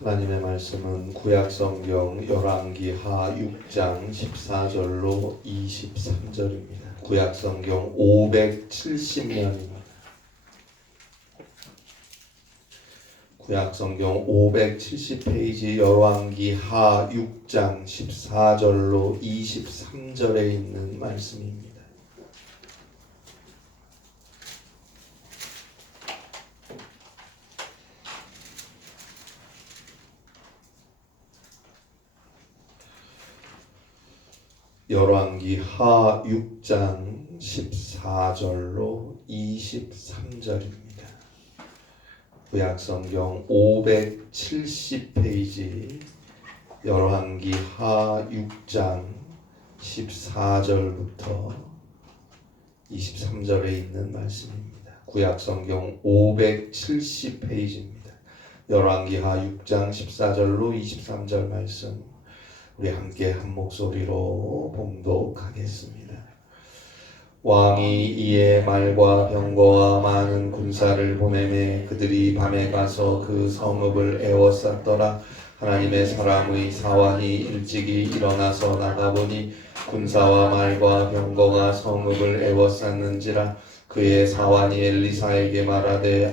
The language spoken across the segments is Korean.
하나님의 말씀은 구약성경 열왕기하 6장 14절로 23절입니다. 구약성경 570면입니다. 구약성경 570페이지 열왕기하 6장 14절로 23절에 있는 말씀입니다. 열왕기하 6장 14절로 23절입니다. 구약성경 570페이지 열왕기하 6장 14절부터 23절에 있는 말씀입니다. 구약성경 570페이지입니다. 열왕기하 6장 14절로 23절 말씀 우리 함께 한 목소리로 봉독하겠습니다. 왕이 이에 말과 병거와 많은 군사를 보내매 그들이 밤에 가서 그 성읍을 에워쌌더라. 하나님의 사람의 사환이 일찍이 일어나서 나가보니 군사와 말과 병거가 성읍을 에워쌌는지라. 그의 사환이 엘리사에게 말하되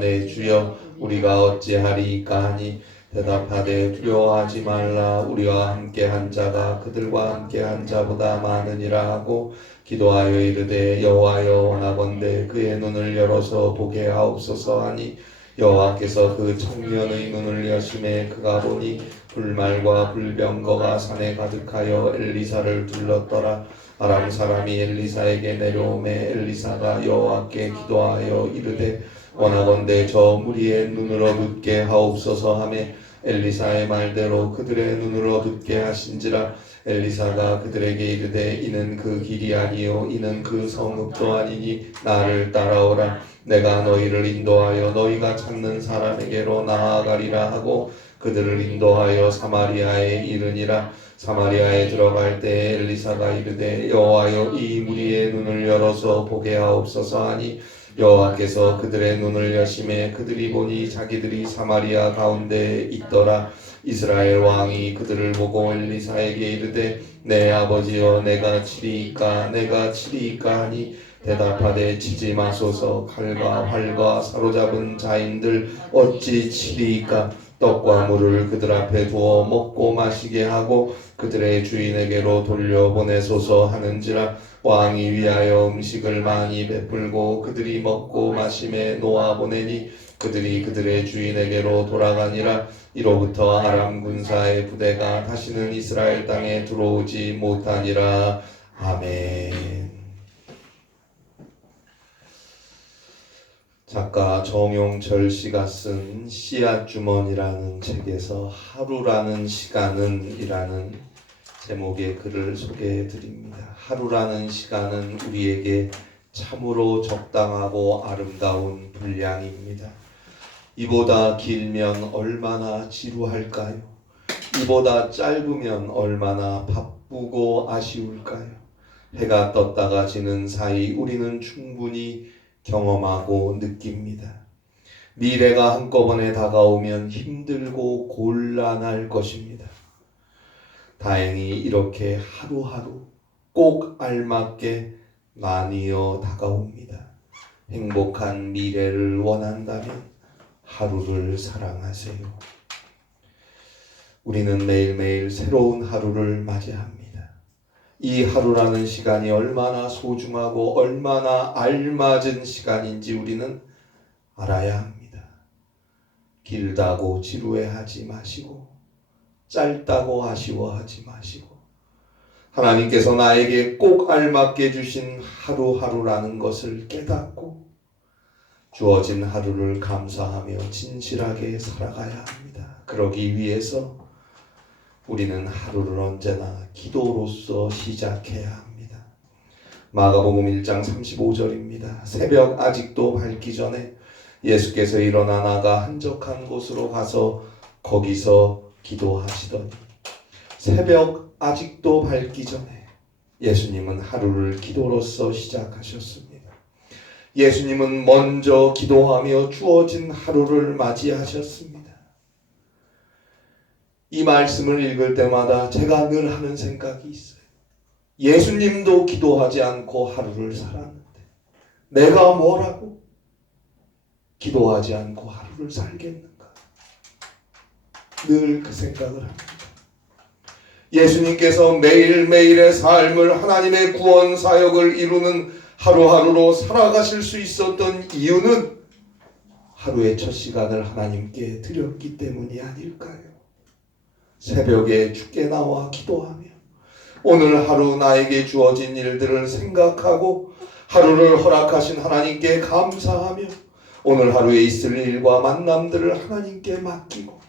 내 주여 우리가 어찌하리이까 하니 대답하되 두려워하지 말라. 우리와 함께한 자가 그들과 함께한 자보다 많으니라 하고 기도하여 이르되 여호와여 원하건대 그의 눈을 열어서 보게 하옵소서 하니 여호와께서 그 청년의 눈을 여심해 그가 보니 불말과 불병거가 산에 가득하여 엘리사를 둘렀더라. 아람 사람이 엘리사에게 내려오매 엘리사가 여호와께 기도하여 이르되 원하건대 저 무리의 눈을 어둡게 하옵소서 하매 엘리사의 말대로 그들의 눈을 어둡게 하신지라. 엘리사가 그들에게 이르되 이는 그 길이 아니요 이는 그 성읍도 아니니 나를 따라오라. 내가 너희를 인도하여 너희가 찾는 사람에게로 나아가리라 하고 그들을 인도하여 사마리아에 이르니라. 사마리아에 들어갈 때 엘리사가 이르되 여호와여 이 무리의 눈을 열어서 보게 하옵소서 하니 여호와께서 그들의 눈을 여심해 그들이 보니 자기들이 사마리아 가운데 있더라. 이스라엘 왕이 그들을 보고 엘리사에게 이르되 내 아버지여 내가 치리이까 하니 대답하되 치지 마소서. 칼과 활과 사로잡은 자인들 어찌 치리이까. 떡과 물을 그들 앞에 두어 먹고 마시게 하고 그들의 주인에게로 돌려보내소서 하는지라. 왕이 위하여 음식을 많이 베풀고 그들이 먹고 마심에 놓아보내니 그들이 그들의 주인에게로 돌아가니라. 이로부터 아람 군사의 부대가 다시는 이스라엘 땅에 들어오지 못하니라. 아멘. 작가 정용철 씨가 쓴 씨앗주머니라는 책에서 하루라는 시간은 이라는 제목의 글을 소개해 드립니다. 하루라는 시간은 우리에게 참으로 적당하고 아름다운 분량입니다. 이보다 길면 얼마나 지루할까요? 이보다 짧으면 얼마나 바쁘고 아쉬울까요? 해가 떴다가 지는 사이 우리는 충분히 경험하고 느낍니다. 미래가 한꺼번에 다가오면 힘들고 곤란할 것입니다. 다행히 이렇게 하루하루 꼭 알맞게 나뉘어 다가옵니다. 행복한 미래를 원한다면 하루를 사랑하세요. 우리는 매일매일 새로운 하루를 맞이합니다. 이 하루라는 시간이 얼마나 소중하고 얼마나 알맞은 시간인지 우리는 알아야 합니다. 길다고 지루해하지 마시고 짧다고 아쉬워하지 마시고 하나님께서 나에게 꼭 알맞게 주신 하루하루라는 것을 깨닫고 주어진 하루를 감사하며 진실하게 살아가야 합니다. 그러기 위해서 우리는 하루를 언제나 기도로서 시작해야 합니다. 마가복음 1장 35절입니다. 새벽 아직도 밝기 전에 예수께서 일어나 나가 한적한 곳으로 가서 거기서 기도하시더니 새벽 아직도 밝기 전에 예수님은 하루를 기도로서 시작하셨습니다. 예수님은 먼저 기도하며 주어진 하루를 맞이하셨습니다. 이 말씀을 읽을 때마다 제가 늘 하는 생각이 있어요. 예수님도 기도하지 않고 하루를 살았는데 내가 뭐라고 기도하지 않고 하루를 살겠는가? 늘 그 생각을 합니다. 예수님께서 매일매일의 삶을 하나님의 구원 사역을 이루는 하루하루로 살아가실 수 있었던 이유는 하루의 첫 시간을 하나님께 드렸기 때문이 아닐까요? 새벽에 주께 나와 기도하며 오늘 하루 나에게 주어진 일들을 생각하고 하루를 허락하신 하나님께 감사하며 오늘 하루에 있을 일과 만남들을 하나님께 맡기고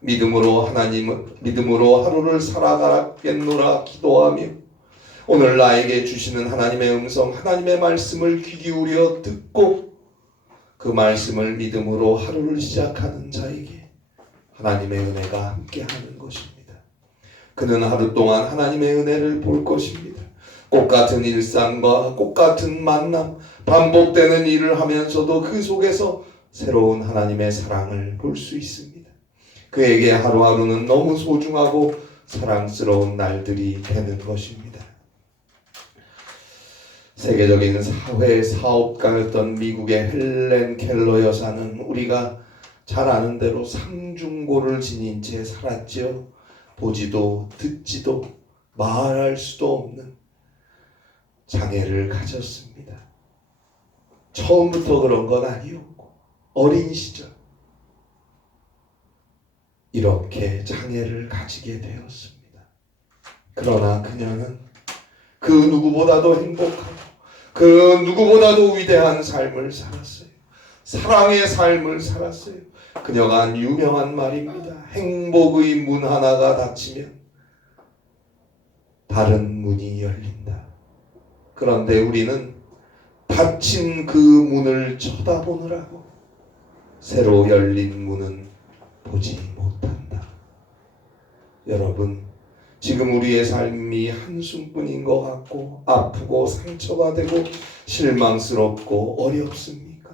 믿음으로 하루를 살아가겠노라 기도하며 오늘 나에게 주시는 하나님의 음성, 하나님의 말씀을 귀 기울여 듣고 그 말씀을 믿음으로 하루를 시작하는 자에게 하나님의 은혜가 함께하는 것입니다. 그는 하루 동안 하나님의 은혜를 볼 것입니다. 꽃같은 일상과 꽃같은 만남, 반복되는 일을 하면서도 그 속에서 새로운 하나님의 사랑을 볼 수 있습니다. 그에게 하루하루는 너무 소중하고 사랑스러운 날들이 되는 것입니다. 세계적인 사회 사업가였던 미국의 헬렌 켈러 여사는 우리가 잘 아는 대로 상중고를 지닌 채 살았지요. 보지도 듣지도 말할 수도 없는 장애를 가졌습니다. 처음부터 그런 건 아니었고 어린 시절 이렇게 장애를 가지게 되었습니다. 그러나 그녀는 그 누구보다도 행복하고 그 누구보다도 위대한 삶을 살았어요. 사랑의 삶을 살았어요. 그녀가 한 유명한 말입니다. 행복의 문 하나가 닫히면 다른 문이 열린다. 그런데 우리는 닫힌 그 문을 쳐다보느라고 새로 열린 문은 보지 못한다. 여러분, 지금 우리의 삶이 한숨뿐인 것 같고 아프고 상처가 되고 실망스럽고 어렵습니까?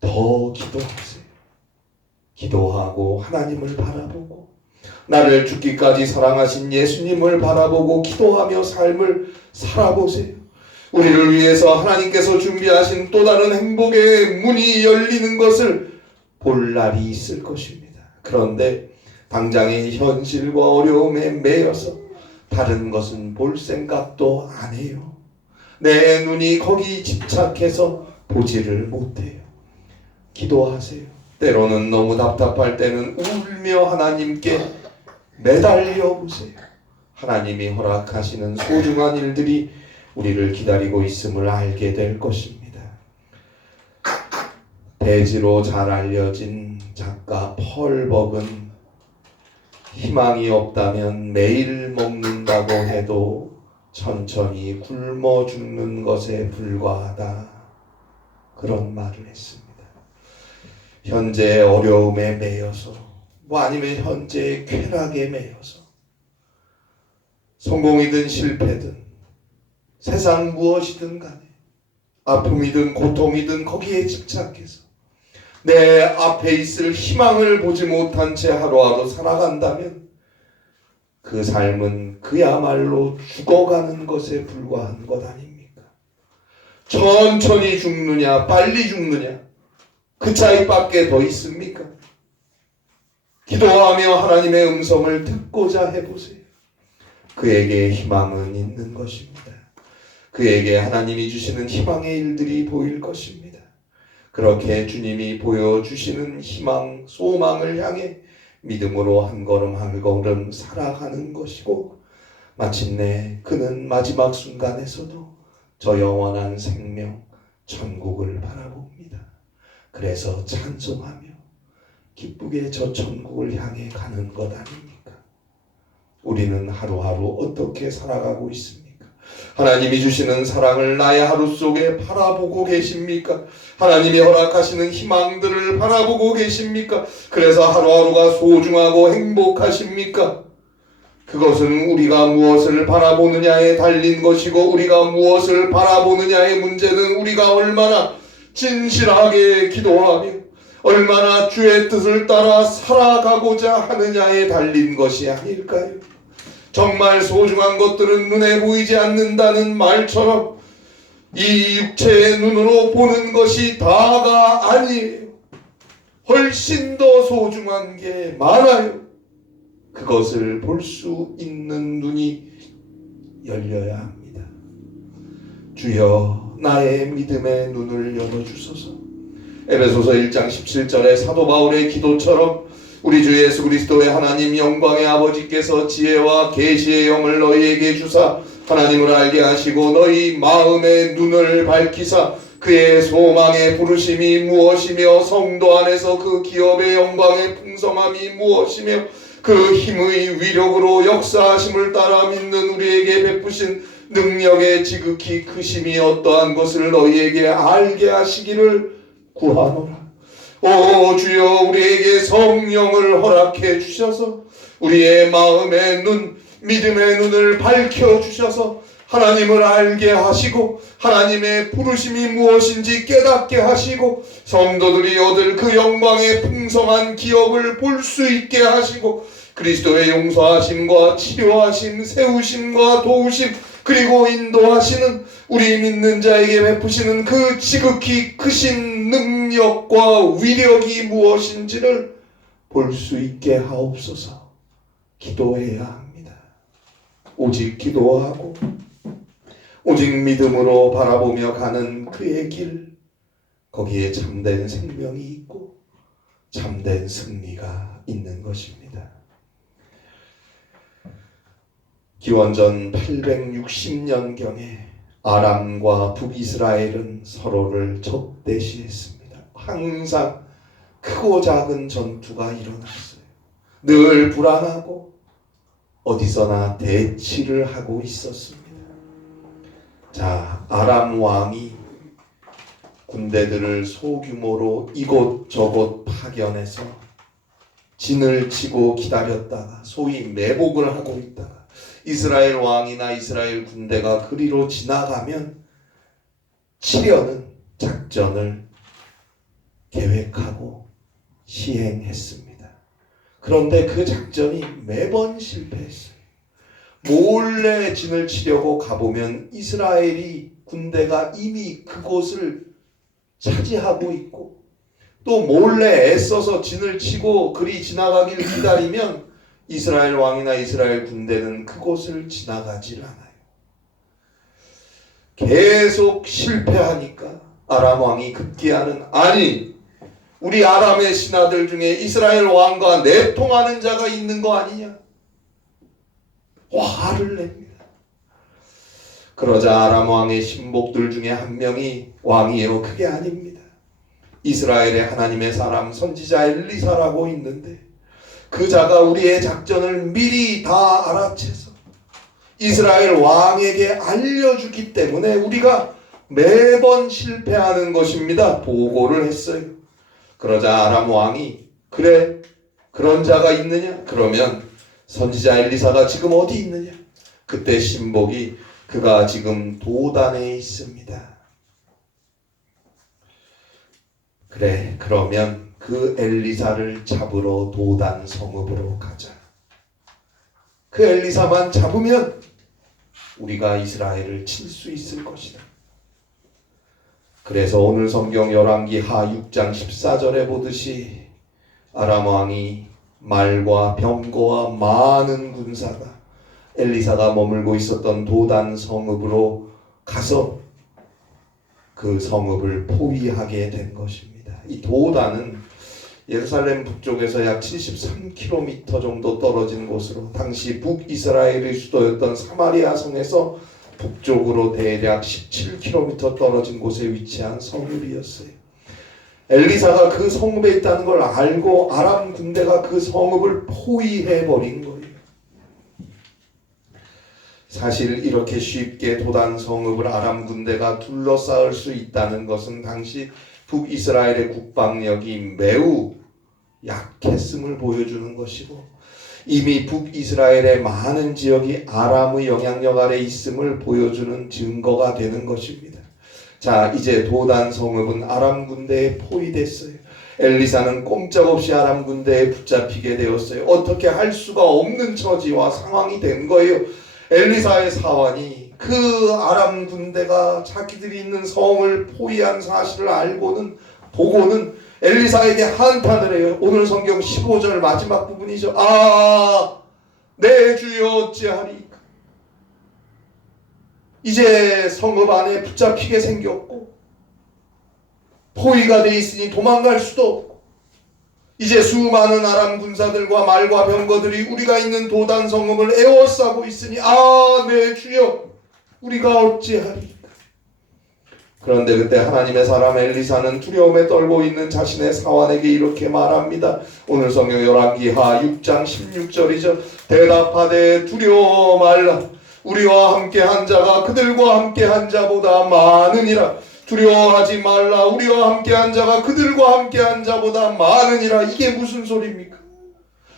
더 기도하세요. 기도하고 하나님을 바라보고 나를 죽기까지 사랑하신 예수님을 바라보고 기도하며 삶을 살아보세요. 우리를 위해서 하나님께서 준비하신 또 다른 행복의 문이 열리는 것을 볼 날이 있을 것입니다. 그런데 당장의 현실과 어려움에 매여서 다른 것은 볼 생각도 안 해요. 내 눈이 거기 집착해서 보지를 못해요. 기도하세요. 때로는 너무 답답할 때는 울며 하나님께 매달려 보세요. 하나님이 허락하시는 소중한 일들이 우리를 기다리고 있음을 알게 될 것입니다. 대지로 잘 알려진 작가 펄 버그는 희망이 없다면 매일 먹는다고 해도 천천히 굶어 죽는 것에 불과하다. 그런 말을 했습니다. 현재의 어려움에 매여서 아니면 현재의 쾌락에 매여서 성공이든 실패든 세상 무엇이든 간에 아픔이든 고통이든 거기에 집착해서 내 앞에 있을 희망을 보지 못한 채 하루하루 살아간다면 그 삶은 그야말로 죽어가는 것에 불과한 것 아닙니까? 천천히 죽느냐 빨리 죽느냐 그 차이밖에 더 있습니까? 기도하며 하나님의 음성을 듣고자 해보세요. 그에게 희망은 있는 것입니다. 그에게 하나님이 주시는 희망의 일들이 보일 것입니다. 그렇게 주님이 보여주시는 희망, 소망을 향해 믿음으로 한 걸음 한 걸음 살아가는 것이고 마침내 그는 마지막 순간에서도 저 영원한 생명, 천국을 바라봅니다. 그래서 찬송하며 기쁘게 저 천국을 향해 가는 것 아닙니까? 우리는 하루하루 어떻게 살아가고 있습니까? 하나님이 주시는 사랑을 나의 하루 속에 바라보고 계십니까? 하나님이 허락하시는 희망들을 바라보고 계십니까? 그래서 하루하루가 소중하고 행복하십니까? 그것은 우리가 무엇을 바라보느냐에 달린 것이고 우리가 무엇을 바라보느냐의 문제는 우리가 얼마나 진실하게 기도하며 얼마나 주의 뜻을 따라 살아가고자 하느냐에 달린 것이 아닐까요? 정말 소중한 것들은 눈에 보이지 않는다는 말처럼 이 육체의 눈으로 보는 것이 다가 아니에요. 훨씬 더 소중한 게 많아요. 그것을 볼 수 있는 눈이 열려야 합니다. 주여 나의 믿음의 눈을 열어주소서. 에베소서 1장 17절에 사도 바울의 기도처럼 우리 주 예수 그리스도의 하나님 영광의 아버지께서 지혜와 계시의 영을 너희에게 주사 하나님을 알게 하시고 너희 마음의 눈을 밝히사 그의 소망의 부르심이 무엇이며 성도 안에서 그 기업의 영광의 풍성함이 무엇이며 그 힘의 위력으로 역사하심을 따라 믿는 우리에게 베푸신 능력의 지극히 크심이 어떠한 것을 너희에게 알게 하시기를 구하노라. 오 주여 우리에게 성령을 허락해 주셔서 우리의 마음의 눈, 믿음의 눈을 밝혀 주셔서 하나님을 알게 하시고 하나님의 부르심이 무엇인지 깨닫게 하시고 성도들이 얻을 그 영광의 풍성한 기업을 볼 수 있게 하시고 그리스도의 용서하심과 치료하심, 세우심과 도우심 그리고 인도하시는 우리 믿는 자에게 베푸시는 그 지극히 크신 능력과 위력이 무엇인지를 볼 수 있게 하옵소서. 기도해야 합니다. 오직 기도하고 오직 믿음으로 바라보며 가는 그의 길, 거기에 참된 생명이 있고 참된 승리가 있는 것입니다. 기원전 860년경에 아람과 북이스라엘은 서로를 적대시했습니다. 항상 크고 작은 전투가 일어났어요. 늘 불안하고 어디서나 대치를 하고 있었습니다. 자, 아람 왕이 군대들을 소규모로 이곳저곳 파견해서 진을 치고 기다렸다가 소위 매복을 하고 있다가 이스라엘 왕이나 이스라엘 군대가 그리로 지나가면 치려는 작전을 계획하고 시행했습니다. 그런데 그 작전이 매번 실패했어요. 몰래 진을 치려고 가보면 이스라엘이 군대가 이미 그곳을 차지하고 있고 또 몰래 애써서 진을 치고 그리 지나가길 기다리면 이스라엘 왕이나 이스라엘 군대는 그곳을 지나가질 않아요. 계속 실패하니까 아람 왕이 급기야는 아니 우리 아람의 신하들 중에 이스라엘 왕과 내통하는 자가 있는 거 아니냐? 화를 냅니다. 그러자 아람 왕의 신복들 중에 한 명이 왕이에요. 그게 아닙니다. 이스라엘의 하나님의 사람 선지자 엘리사라고 있는데 그 자가 우리의 작전을 미리 다 알아채서 이스라엘 왕에게 알려주기 때문에 우리가 매번 실패하는 것입니다. 보고를 했어요. 그러자 아람 왕이 그래 그런 자가 있느냐? 그러면 선지자 엘리사가 지금 어디 있느냐? 그때 신복이 그가 지금 도단에 있습니다. 그래 그러면 그 엘리사를 잡으러 도단 성읍으로 가자. 그 엘리사만 잡으면 우리가 이스라엘을 칠 수 있을 것이다. 그래서 오늘 성경 열왕기하 6장 14절에 보듯이 아람 왕이 말과 병거와 많은 군사가 엘리사가 머물고 있었던 도단 성읍으로 가서 그 성읍을 포위하게 된 것입니다. 이 도단은 예루살렘 북쪽에서 약 73km 정도 떨어진 곳으로 당시 북이스라엘의 수도였던 사마리아 성에서 북쪽으로 대략 17km 떨어진 곳에 위치한 성읍이었어요. 엘리사가 그 성읍에 있다는 걸 알고 아람 군대가 그 성읍을 포위해버린 거예요. 사실 이렇게 쉽게 도단 성읍을 아람 군대가 둘러싸을 수 있다는 것은 당시 북이스라엘의 국방력이 매우 약했음을 보여주는 것이고 이미 북이스라엘의 많은 지역이 아람의 영향력 아래 있음을 보여주는 증거가 되는 것입니다. 자, 이제 도단 성읍은 아람 군대에 포위됐어요. 엘리사는 꼼짝없이 아람 군대에 붙잡히게 되었어요. 어떻게 할 수가 없는 처지와 상황이 된 거예요. 엘리사의 사환이 그 아람 군대가 자기들이 있는 성을 포위한 사실을 보고는 엘리사에게 한탄을 해요. 오늘 성경 15절 마지막 부분이죠. 내 주여 어찌하리까. 이제 성읍 안에 붙잡히게 생겼고 포위가 돼 있으니 도망갈 수도 없고 이제 수많은 아람 군사들과 말과 병거들이 우리가 있는 도단 성읍을 에워싸고 있으니 내 주여 우리가 어찌하리까. 그런데 그때 하나님의 사람 엘리사는 두려움에 떨고 있는 자신의 사환에게 이렇게 말합니다. 오늘 성경 열왕기하 6장 16절이죠. 대답하되 두려워 말라. 우리와 함께한 자가 그들과 함께한 자보다 많으니라. 두려워하지 말라. 우리와 함께한 자가 그들과 함께한 자보다 많으니라. 이게 무슨 소리입니까?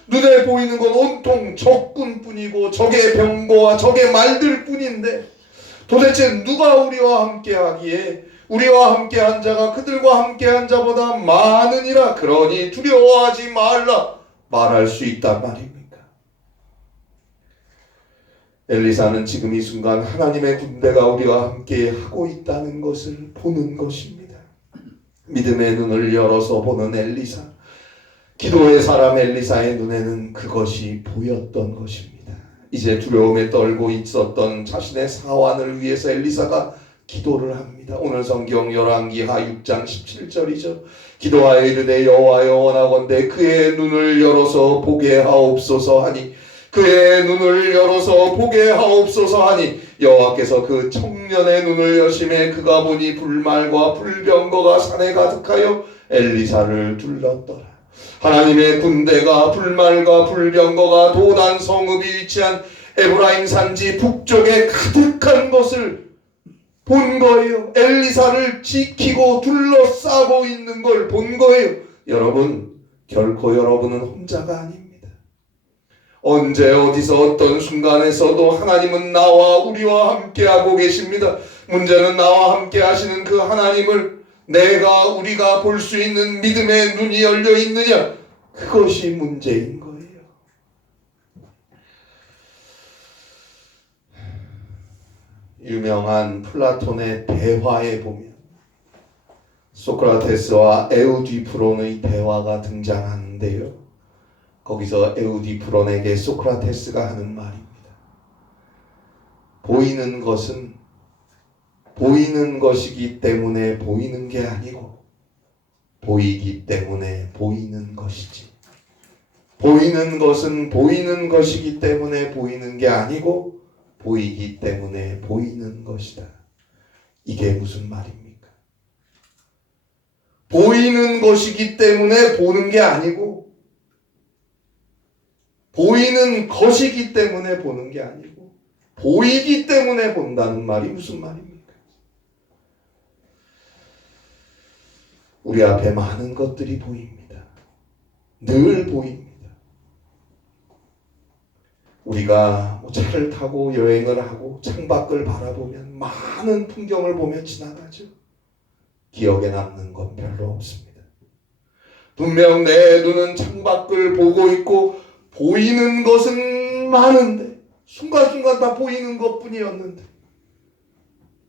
눈에 보이는 건 온통 적군뿐이고 적의 병거와 적의 말들 뿐인데 도대체 누가 우리와 함께하기에 우리와 함께한 자가 그들과 함께한 자보다 많으니라. 그러니 두려워하지 말라 말할 수 있단 말입니까? 엘리사는 지금 이 순간 하나님의 군대가 우리와 함께 하고 있다는 것을 보는 것입니다. 믿음의 눈을 열어서 보는 엘리사, 기도의 사람 엘리사의 눈에는 그것이 보였던 것입니다. 이제 두려움에 떨고 있었던 자신의 사환을 위해서 엘리사가 기도를 합니다. 오늘 성경 열왕기하 6장 17절이죠. 기도하여 이르되 여호와여 원하건대 그의 눈을 열어서 보게 하옵소서 하니 그의 눈을 열어서 보게 하옵소서 하니 여호와께서 그 청년의 눈을 여심해 그가 보니 불말과 불병거가 산에 가득하여 엘리사를 둘렀더라. 하나님의 군대가 불말과 불병거가 도단 성읍이 위치한 에브라임 산지 북쪽에 가득한 것을 본 거예요. 엘리사를 지키고 둘러싸고 있는 걸 본 거예요. 여러분, 결코 여러분은 혼자가 아닙니다. 언제 어디서 어떤 순간에서도 하나님은 나와 우리와 함께하고 계십니다. 문제는 나와 함께 하시는 그 하나님을 우리가 볼 수 있는 믿음의 눈이 열려 있느냐? 그것이 문제인 거예요. 유명한 플라톤의 대화에 보면 소크라테스와 에우디프론의 대화가 등장하는데요. 거기서 에우디프론에게 소크라테스가 하는 말입니다. 보이는 것은 보이는 것이기 때문에 보이는 게 아니고 보이기 때문에 보이는 것이지. 보이는 것은 보이는 것이기 때문에 보이는 게 아니고 보이기 때문에 보이는 것이다. 이게 무슨 말입니까? 보이는 것이기 때문에 보는 게 아니고 보이는 것이기 때문에 보는 게 아니고 보이기 때문에 본다는 말이 무슨 말입니까? 우리 앞에 많은 것들이 보입니다. 늘 보입니다. 우리가 차를 타고 여행을 하고 창밖을 바라보면 많은 풍경을 보며 지나가죠. 기억에 남는 건 별로 없습니다. 분명 내 눈은 창밖을 보고 있고 보이는 것은 많은데 순간순간 다 보이는 것뿐이었는데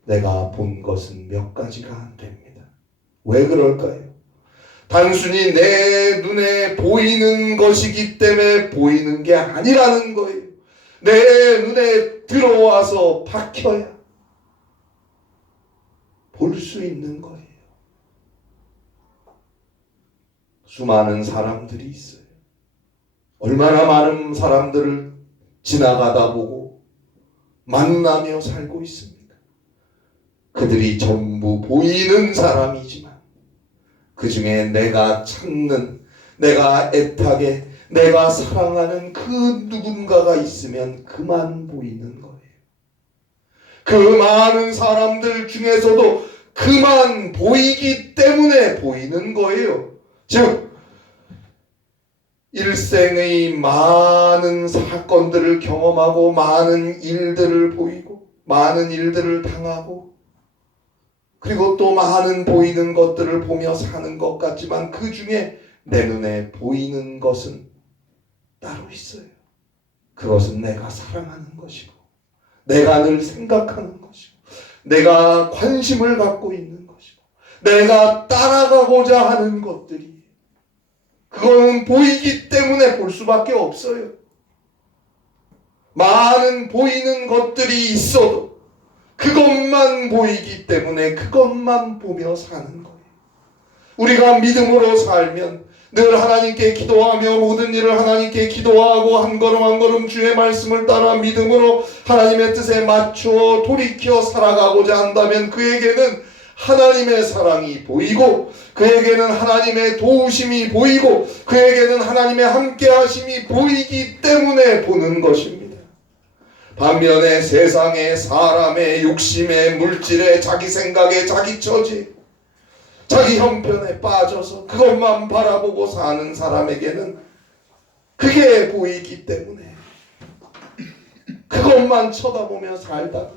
내가 본 것은 몇 가지가 안 됩니다. 왜 그럴까요? 단순히 내 눈에 보이는 것이기 때문에 보이는 게 아니라는 거예요. 내 눈에 들어와서 박혀야 볼 수 있는 거예요. 수많은 사람들이 있어요. 얼마나 많은 사람들을 지나가다 보고 만나며 살고 있습니까? 그들이 전부 보이는 사람이지만 그 중에 내가 찾는, 내가 애타게, 내가 사랑하는 그 누군가가 있으면 그만 보이는 거예요. 그 많은 사람들 중에서도 그만 보이기 때문에 보이는 거예요. 즉 일생의 많은 사건들을 경험하고 많은 일들을 보이고 많은 일들을 당하고 그리고 또 많은 보이는 것들을 보며 사는 것 같지만 그 중에 내 눈에 보이는 것은 따로 있어요. 그것은 내가 사랑하는 것이고, 내가 늘 생각하는 것이고, 내가 관심을 갖고 있는 것이고, 내가 따라가고자 하는 것들이, 그거는 보이기 때문에 볼 수밖에 없어요. 많은 보이는 것들이 있어도 그것만 보이기 때문에 그것만 보며 사는 거예요. 우리가 믿음으로 살면 늘 하나님께 기도하며 모든 일을 하나님께 기도하고 한 걸음 한 걸음 주의 말씀을 따라 믿음으로 하나님의 뜻에 맞추어 돌이켜 살아가고자 한다면 그에게는 하나님의 사랑이 보이고, 그에게는 하나님의 도우심이 보이고, 그에게는 하나님의 함께하심이 보이기 때문에 보는 것입니다. 반면에 세상에 사람의 욕심에 물질에 자기 생각에 자기 처지 자기 형편에 빠져서 그것만 바라보고 사는 사람에게는 그게 보이기 때문에 그것만 쳐다보며 살다가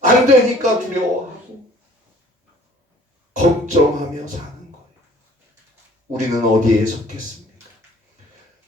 안 되니까 두려워하고 걱정하며 사는 거예요. 우리는 어디에 속했습니까?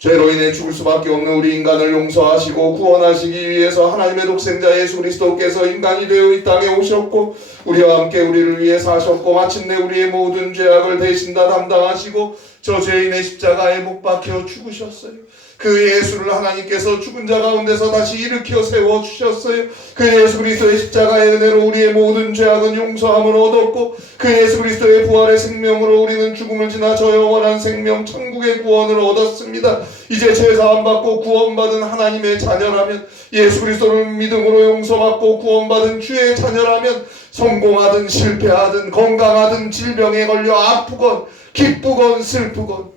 죄로 인해 죽을 수밖에 없는 우리 인간을 용서하시고 구원하시기 위해서 하나님의 독생자 예수 그리스도께서 인간이 되어 이 땅에 오셨고 우리와 함께 우리를 위해 사셨고 마침내 우리의 모든 죄악을 대신 다 담당하시고 저 죄인의 십자가에 못 박혀 죽으셨어요. 그 예수를 하나님께서 죽은 자 가운데서 다시 일으켜 세워주셨어요. 그 예수 그리스도의 십자가의 은혜로 우리의 모든 죄악은 용서함을 얻었고 그 예수 그리스도의 부활의 생명으로 우리는 죽음을 지나 저 영원한 생명 천국의 구원을 얻었습니다. 이제 죄사함 받고 구원받은 하나님의 자녀라면, 예수 그리스도를 믿음으로 용서받고 구원받은 주의 자녀라면 성공하든 실패하든 건강하든 질병에 걸려 아프건 기쁘건 슬프건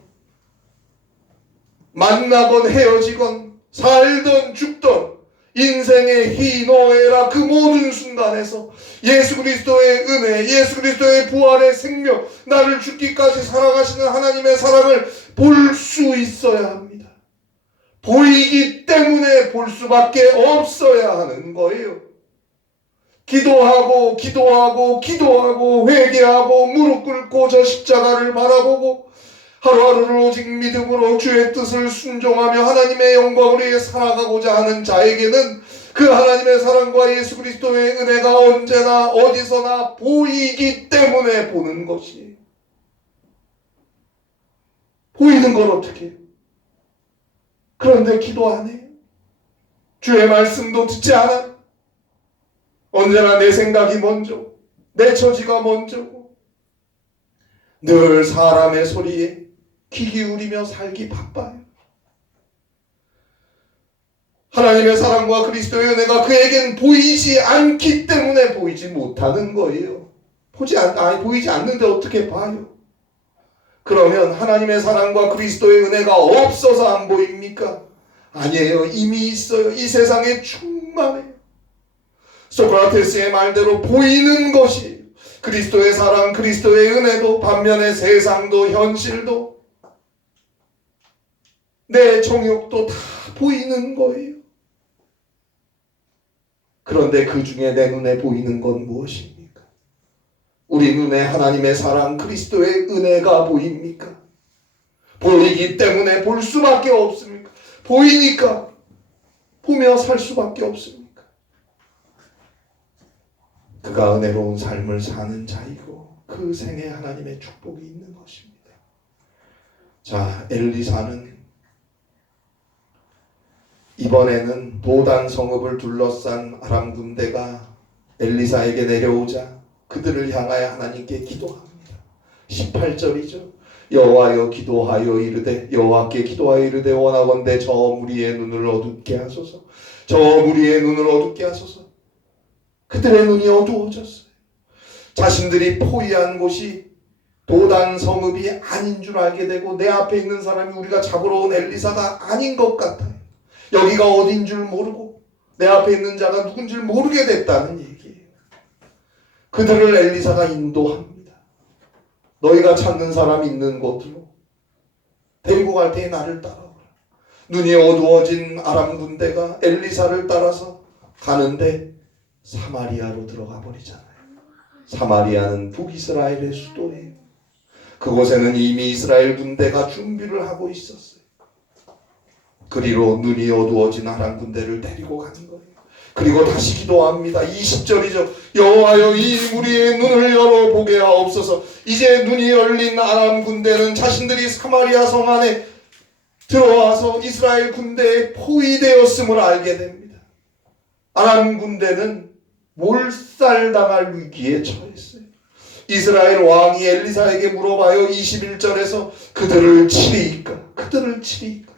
만나건 헤어지건 살던 죽던 인생의 희노애락 그 모든 순간에서 예수 그리스도의 은혜, 예수 그리스도의 부활의 생명, 나를 죽기까지 살아가시는 하나님의 사랑을 볼 수 있어야 합니다. 보이기 때문에 볼 수밖에 없어야 하는 거예요. 기도하고 회개하고 무릎 꿇고 저 십자가를 바라보고 하루하루를 오직 믿음으로 주의 뜻을 순종하며 하나님의 영광을 위해 살아가고자 하는 자에게는 그 하나님의 사랑과 예수 그리스도의 은혜가 언제나 어디서나 보이기 때문에 보는 것이. 보이는 걸 어떻게 해요? 그런데 기도 안 해요. 주의 말씀도 듣지 않아. 언제나 내 생각이 먼저, 내 처지가 먼저고 늘 사람의 소리에 귀 기울이며 살기 바빠요. 하나님의 사랑과 그리스도의 은혜가 그에겐 보이지 않기 때문에 보이지 못하는 거예요. 보이지 않는데 어떻게 봐요? 그러면 하나님의 사랑과 그리스도의 은혜가 없어서 안 보입니까? 아니에요. 이미 있어요. 이 세상에 충만해요. 소크라테스의 말대로 보이는 것이 그리스도의 사랑, 그리스도의 은혜도, 반면에 세상도 현실도 내 정욕도 다 보이는 거예요. 그런데 그 중에 내 눈에 보이는 건 무엇입니까? 우리 눈에 하나님의 사랑, 그리스도의 은혜가 보입니까? 보이기 때문에 볼 수밖에 없습니까? 보이니까 보며 살 수밖에 없습니까? 그가 은혜로운 삶을 사는 자이고 그 생에 하나님의 축복이 있는 것입니다. 자, 엘리사는 이번에는 도단 성읍을 둘러싼 아람 군대가 엘리사에게 내려오자 그들을 향하여 하나님께 기도합니다. 18절이죠. 여호와여 기도하여 이르되 여호와께 기도하여 이르되 원하건대 저 무리의 눈을 어둡게 하소서. 저 무리의 눈을 어둡게 하소서. 그들의 눈이 어두워졌어요. 자신들이 포위한 곳이 도단 성읍이 아닌 줄 알게 되고 내 앞에 있는 사람이 우리가 잡으러 온 엘리사가 아닌 것 같아요. 여기가 어딘 줄 모르고 내 앞에 있는 자가 누군 줄 모르게 됐다는 얘기예요. 그들을 엘리사가 인도합니다. 너희가 찾는 사람 있는 곳으로 데리고 갈 테니 나를 따라오라. 눈이 어두워진 아람 군대가 엘리사를 따라서 가는데 사마리아로 들어가 버리잖아요. 사마리아는 북이스라엘의 수도예요. 그곳에는 이미 이스라엘 군대가 준비를 하고 있었어요. 그리로 눈이 어두워진 아람 군대를 데리고 가는 거예요. 그리고 다시 기도합니다. 20절이죠. 여호와여 이 무리의 눈을 열어보게 하옵소서. 이제 눈이 열린 아람 군대는 자신들이 사마리아 성 안에 들어와서 이스라엘 군대에 포위되었음을 알게 됩니다. 아람 군대는 몰살당할 위기에 처했어요. 이스라엘 왕이 엘리사에게 물어봐요. 21절에서 그들을 치리이까? 그들을 치리이까?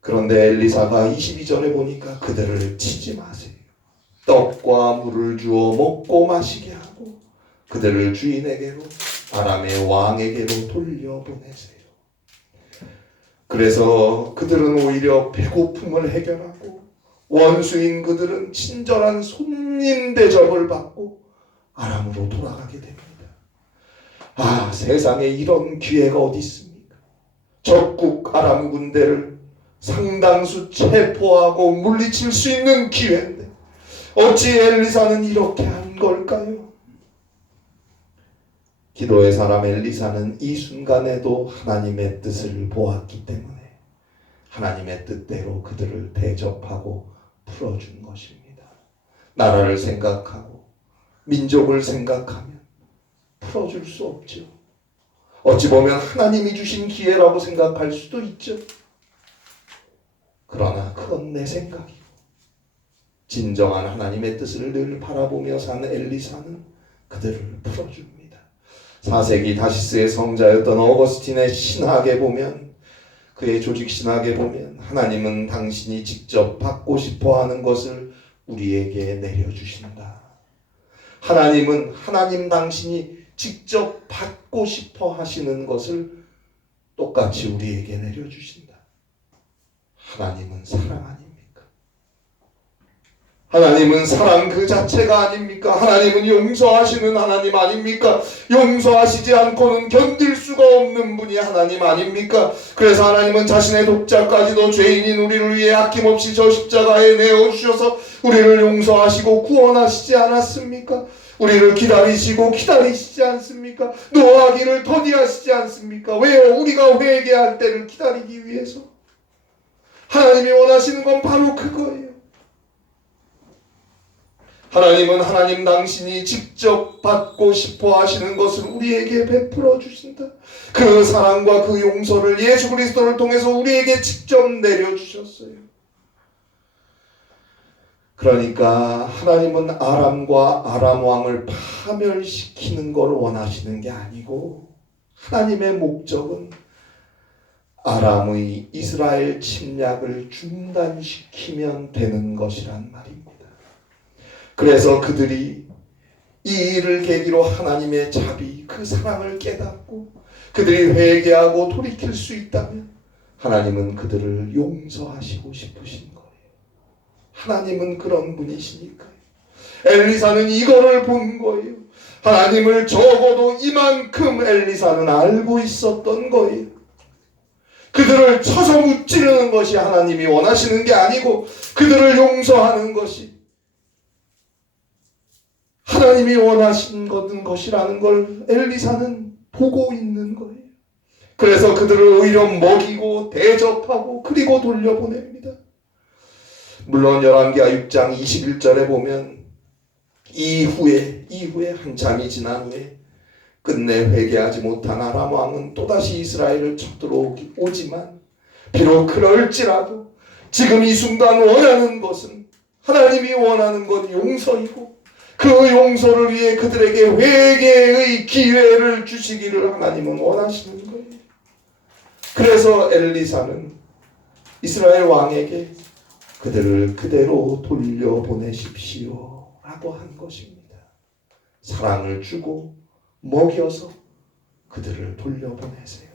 그런데 엘리사가 22절에 보니까 그들을 치지 마세요. 떡과 물을 주어 먹고 마시게 하고 그들을 주인에게로 아람의 왕에게로 돌려보내세요. 그래서 그들은 오히려 배고픔을 해결하고 원수인 그들은 친절한 손님 대접을 받고 아람으로 돌아가게 됩니다. 아, 세상에 이런 기회가 어디 있습니까? 적국 아람 군대를 상당수 체포하고 물리칠 수 있는 기회인데 어찌 엘리사는 이렇게 한 걸까요? 기도의 사람 엘리사는 이 순간에도 하나님의 뜻을 보았기 때문에 하나님의 뜻대로 그들을 대접하고 풀어준 것입니다. 나라를 생각하고 민족을 생각하면 풀어줄 수 없죠. 어찌 보면 하나님이 주신 기회라고 생각할 수도 있죠. 그러나 그건 내 생각이고 진정한 하나님의 뜻을 늘 바라보며 산 엘리사는 그들을 풀어줍니다. 4세기 다시스의 성자였던 어거스틴의 신학에 보면 그의 조직 신학에 보면 하나님은 당신이 직접 받고 싶어하는 것을 우리에게 내려주신다. 하나님은 하나님 당신이 직접 받고 싶어 하시는 것을 똑같이 우리에게 내려주신다. 하나님은 사랑 아닙니까? 하나님은 사랑 그 자체가 아닙니까? 하나님은 용서하시는 하나님 아닙니까? 용서하시지 않고는 견딜 수가 없는 분이 하나님 아닙니까? 그래서 하나님은 자신의 독자까지도 죄인인 우리를 위해 아낌없이 저 십자가에 내어주셔서 우리를 용서하시고 구원하시지 않았습니까? 우리를 기다리시지 않습니까? 노하기를 더디하시지 않습니까? 왜요? 우리가 회개할 때를 기다리기 위해서. 하나님이 원하시는 건 바로 그거예요. 하나님은 하나님 당신이 직접 받고 싶어 하시는 것을 우리에게 베풀어 주신다. 그 사랑과 그 용서를 예수 그리스도를 통해서 우리에게 직접 내려주셨어요. 그러니까 하나님은 아람과 아람 왕을 파멸시키는 걸 원하시는 게 아니고 하나님의 목적은 아람의 이스라엘 침략을 중단시키면 되는 것이란 말입니다. 그래서 그들이 이 일을 계기로 하나님의 자비, 그 사랑을 깨닫고 그들이 회개하고 돌이킬 수 있다면 하나님은 그들을 용서하시고 싶으신 거예요. 하나님은 그런 분이시니까요. 엘리사는 이거를 본 거예요. 하나님을 적어도 이만큼 엘리사는 알고 있었던 거예요. 그들을 쳐서 무찌르는 것이 하나님이 원하시는 게 아니고 그들을 용서하는 것이 하나님이 원하신 것이라는 걸 엘리사는 보고 있는 거예요. 그래서 그들을 오히려 먹이고 대접하고 그리고 돌려보냅니다. 물론 열왕기하 6장 21절에 보면 이후에 한참이 지난 후에 끝내 회개하지 못한 아람 왕은 또다시 이스라엘을 쳐들어오지만 비록 그럴지라도 지금 이 순간 원하는 것은 하나님이 원하는 건 용서이고 그 용서를 위해 그들에게 회개의 기회를 주시기를 하나님은 원하시는 거예요. 그래서 엘리사는 이스라엘 왕에게 그들을 그대로 돌려보내십시오 라고 한 것입니다. 사랑을 주고 먹여서 그들을 돌려보내세요.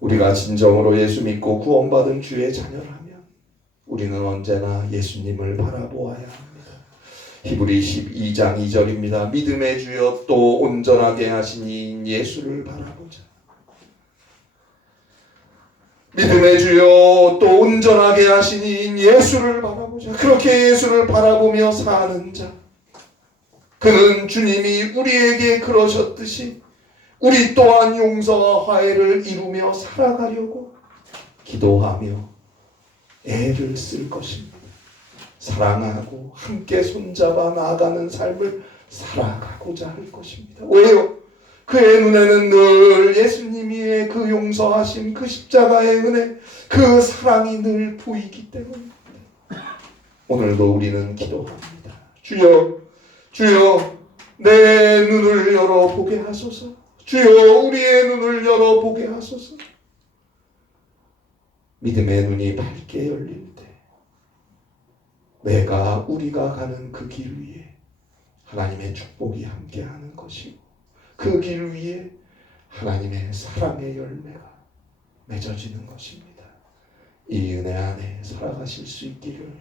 우리가 진정으로 예수 믿고 구원받은 주의 자녀라면 우리는 언제나 예수님을 바라보아야 합니다. 히브리 12장 2절입니다. 믿음의 주여 또 온전하게 하신 이인 예수를 바라보자. 믿음의 주여 또 온전하게 하신 이인 예수를 바라보자. 그렇게 예수를 바라보며 사는 자, 그는 주님이 우리에게 그러셨듯이 우리 또한 용서와 화해를 이루며 살아가려고 기도하며 애를 쓸 것입니다. 사랑하고 함께 손잡아 나아가는 삶을 살아가고자 할 것입니다. 왜요? 그의 눈에는 늘 예수님의 그 용서하심, 그 십자가의 은혜, 그 사랑이 늘 보이기 때문입니다. 오늘도 우리는 기도합니다. 주여, 주여, 내 눈을 열어보게 하소서. 주여, 우리의 눈을 열어보게 하소서. 믿음의 눈이 밝게 열릴 때 우리가 가는 그 길 위에 하나님의 축복이 함께하는 것이고 그 길 위에 하나님의 사랑의 열매가 맺어지는 것입니다. 이 은혜 안에 살아가실 수 있기를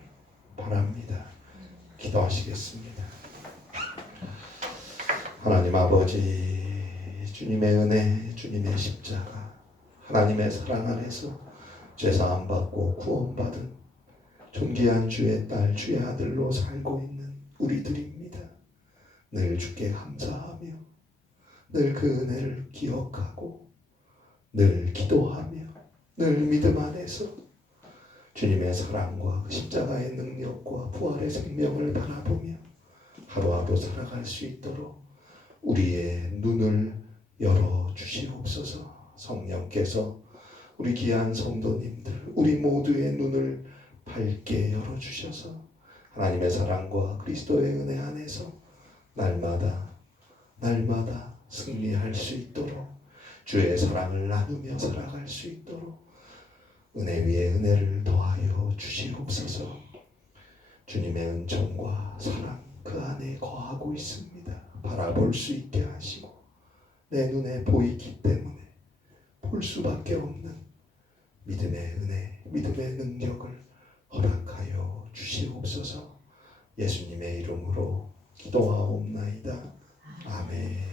바랍니다. 기도하시겠습니다. 하나님 아버지, 주님의 은혜, 주님의 십자가, 하나님의 사랑 안에서 죄사함 받고 구원받은 존귀한 주의 딸, 주의 아들로 살고 있는 우리들입니다. 늘 주께 감사하며 늘 그 은혜를 기억하고 늘 기도하며 늘 믿음 안에서 주님의 사랑과 십자가의 능력과 부활의 생명을 바라보며 하루하루 살아갈 수 있도록 우리의 눈을 열어주시옵소서. 성령께서 우리 귀한 성도님들, 우리 모두의 눈을 밝게 열어주셔서 하나님의 사랑과 그리스도의 은혜 안에서 날마다 승리할 수 있도록 주의 사랑을 나누며 살아갈 수 있도록 은혜 위에 은혜를 더하여 주시옵소서. 주님의 은총과 사랑 그 안에 거하고 있습니다. 바라볼 수 있게 하시고 내 눈에 보이기 때문에 볼 수밖에 없는 믿음의 은혜, 믿음의 능력을 허락하여 주시옵소서. 예수님의 이름으로 기도하옵나이다. 아멘.